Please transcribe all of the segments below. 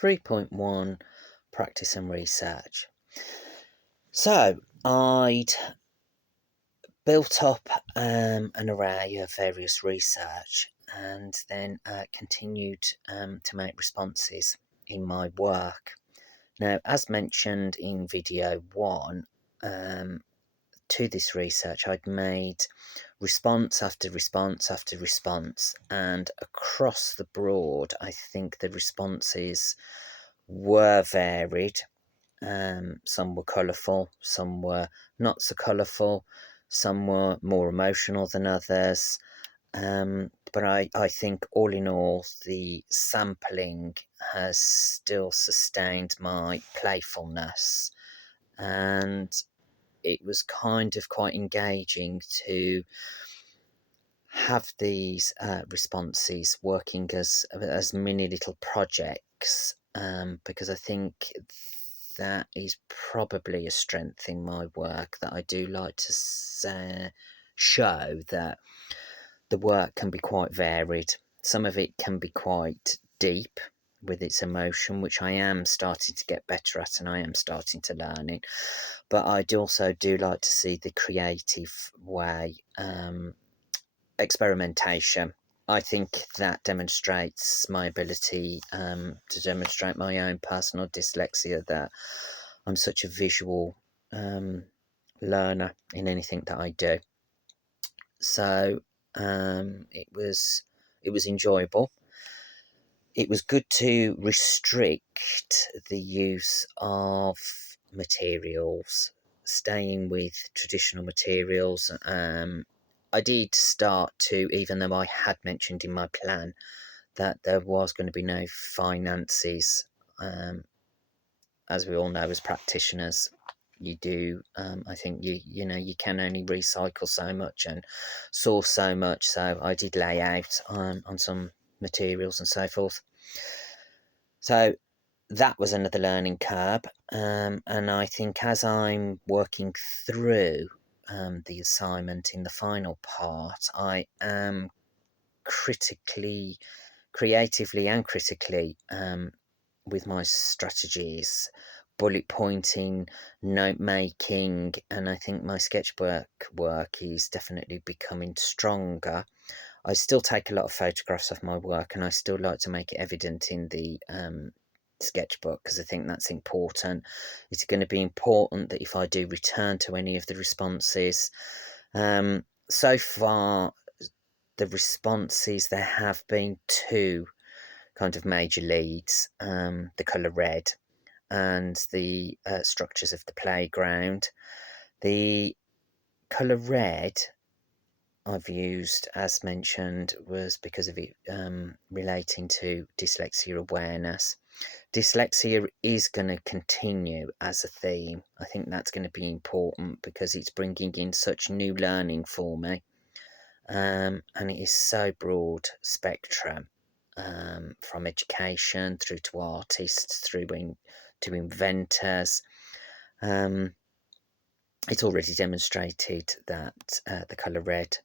3.1 Practice and Research. So I'd built up an array of various research and then continued to make responses in my work. Now, as mentioned in video 1, to this research, I'd made response after response after response, and across the board, I think the responses were varied. Some were colourful, some were not so colourful, some were more emotional than others. But I think all in all, the sampling has still sustained my playfulness, and it was kind of quite engaging to have these responses working as mini little projects, because I think that is probably a strength in my work, that I do like to show that the work can be quite varied. Some of it can be quite deep with its emotion, which I am starting to get better at and I am starting to learn it. But I also do like to see the creative way, experimentation. I think that demonstrates my ability to demonstrate my own personal dyslexia, that I'm such a visual learner in anything that I do. So it was enjoyable. It was good to restrict the use of materials, staying with traditional materials. I did start to, even though I had mentioned in my plan that there was going to be no finances, as we all know as practitioners, you do, I think you can only recycle so much and source so much, so I did lay out on some materials and so forth. So that was another learning curve, and I think as I'm working through the assignment in the final part, I am creatively and critically, with my strategies, bullet pointing, note making, and I think my sketchbook work is definitely becoming stronger. I still take a lot of photographs of my work, and I still like to make it evident in the sketchbook, because I think that's important. It's going to be important that if I do return to any of the responses, so far the responses, there have been two kind of major leads, the colour red and the structures of the playground. The colour red I've used, as mentioned, was because of it relating to dyslexia awareness. Dyslexia is going to continue as a theme. I think that's going to be important because it's bringing in such new learning for me, and it is so broad spectrum, from education through to artists, through to inventors. It's already demonstrated that the colour red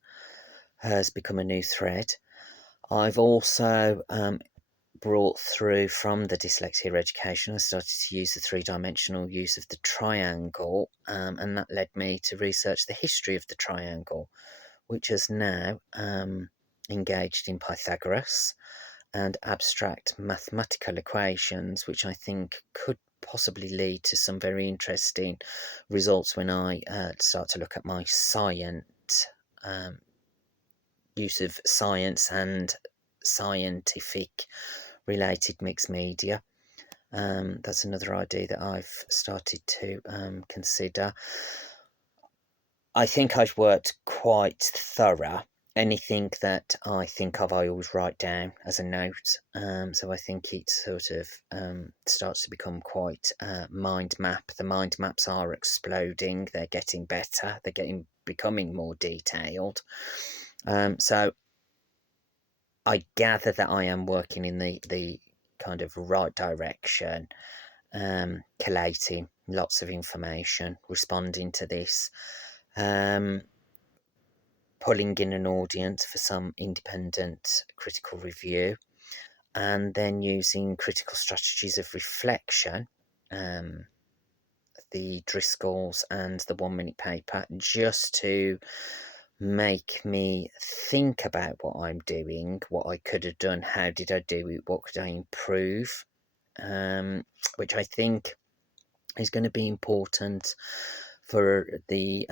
has become a new thread. I've also brought through from the dyslexia education, I started to use the three-dimensional use of the triangle, and that led me to research the history of the triangle, which has now engaged in Pythagoras and abstract mathematical equations, which I think could possibly lead to some very interesting results when I start to look at my use of science and scientific related mixed media. That's another idea that I've started to consider. I think I've worked quite thorough. Anything that I think of, I always write down as a note. So I think it sort of starts to become quite mind map. The mind maps are exploding. They're getting better. They're becoming more detailed. So I gather that I am working in the kind of right direction, collating lots of information, responding to this, pulling in an audience for some independent critical review. and then using critical strategies of reflection, the Driscolls and the 1 minute paper, just to make me think about what I'm doing, what I could have done, how did I do it, what could I improve, which I think is going to be important for the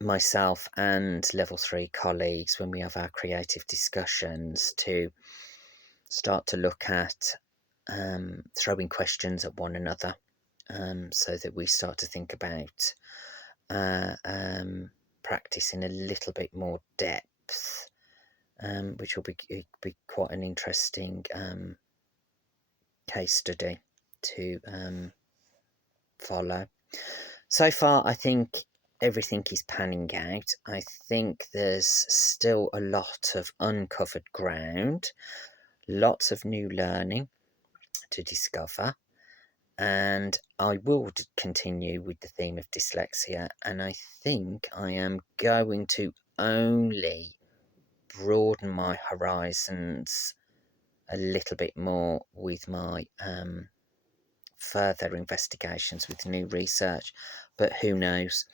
myself and level 3 colleagues when we have our creative discussions, to start to look at throwing questions at one another, so that we start to think about practice in a little bit more depth, which will be quite an interesting case study to follow. So far, I think everything is panning out. I think there's still a lot of uncovered ground, lots of new learning to discover, and I will continue with the theme of dyslexia, and I think I am going to only broaden my horizons a little bit more with my further investigations with new research, but who knows.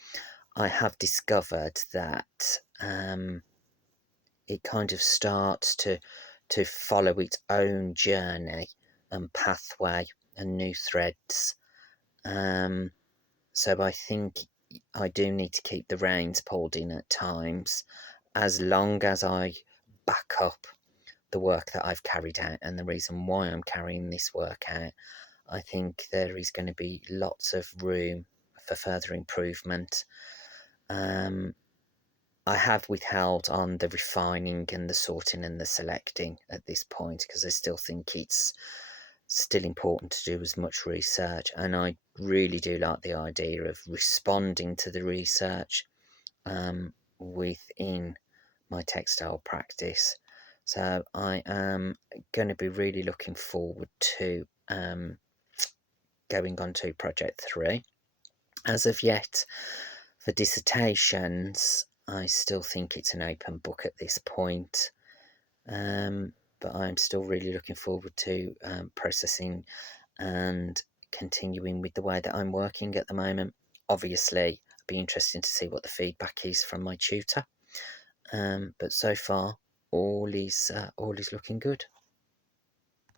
I have discovered that it kind of starts to follow its own journey and pathway and new threads. So I think I do need to keep the reins pulled in at times, as long as I back up the work that I've carried out and the reason why I'm carrying this work out. I think there is going to be lots of room for further improvement. I have withheld on the refining and the sorting and the selecting at this point, because I still think it's still important to do as much research, and I really do like the idea of responding to the research within my textile practice. So I am going to be really looking forward to going on to project 3. As of yet, for dissertations, I still think it's an open book at this point, but I'm still really looking forward to processing and continuing with the way that I'm working at the moment. Obviously, it'd be interesting to see what the feedback is from my tutor, but so far all is looking good.